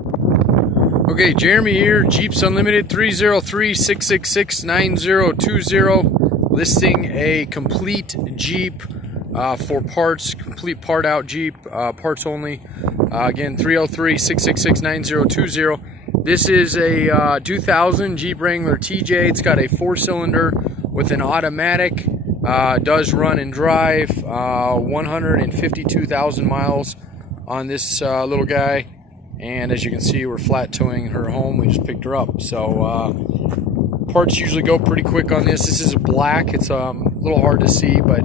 Okay, Jeremy here, Jeeps Unlimited, 303-666-9020, listing a complete Jeep for parts, complete part out Jeep, parts only. Again, 303-666-9020. This is a 2000 Jeep Wrangler TJ. It's got a 4-cylinder with an automatic, does run and drive, 152,000 miles on this little guy. And as you can see, we're flat towing her home. We just picked her up. So parts usually go pretty quick on this. This is black. It's a little hard to see, but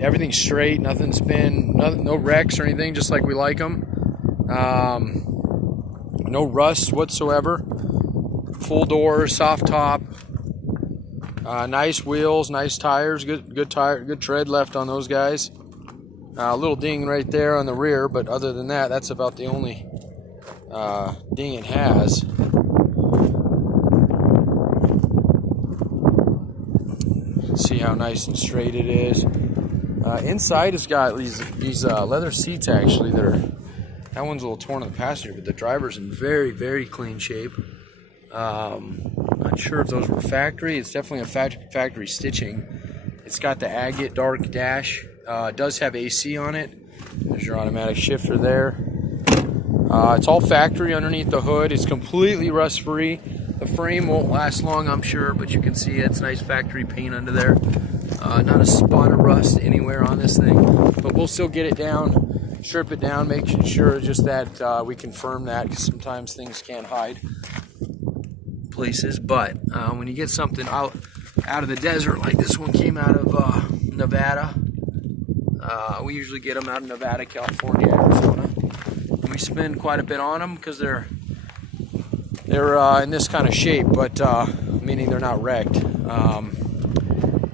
everything's straight. Nothing's been, no wrecks or anything, just like we like them. No rust whatsoever. Full door, soft top. Nice wheels, nice tires. Good tire, good tread left on those guys. A little ding right there on the rear, but other than that, that's about the only ding it has. See how nice and straight it is. Inside it's got these leather seats actually that one's a little torn on the passenger, but the driver's in very, very clean shape. Not sure if those were factory. It's definitely a factory stitching. It's got the agate dark dash. It does have AC on it. There's your automatic shifter there. It's all factory underneath the hood. It's completely rust free. The frame won't last long, I'm sure, but you can see it's nice factory paint under there. Not a spot of rust anywhere on this thing, but we'll still get it down, strip it down, making sure just that we confirm that, because sometimes things can't hide places. But when you get something out of the desert, like this one came out of Nevada. We usually get them out of Nevada, California, Arizona. And we spend quite a bit on them because they're in this kind of shape, but meaning they're not wrecked.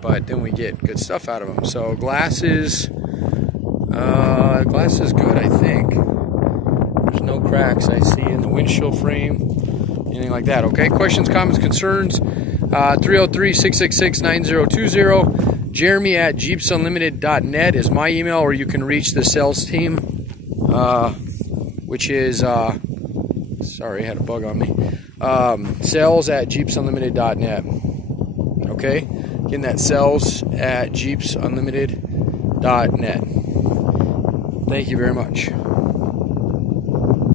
But then we get good stuff out of them. So glass is good, I think. There's no cracks I see in the windshield frame, anything like that. Okay, questions, comments, concerns, 303-666-9020. Jeremy at jeepsunlimited.net is my email, or you can reach the sales team, which is, sorry, I had a bug on me, sales at jeepsunlimited.net. Okay, again, that's sales at jeepsunlimited.net. Thank you very much.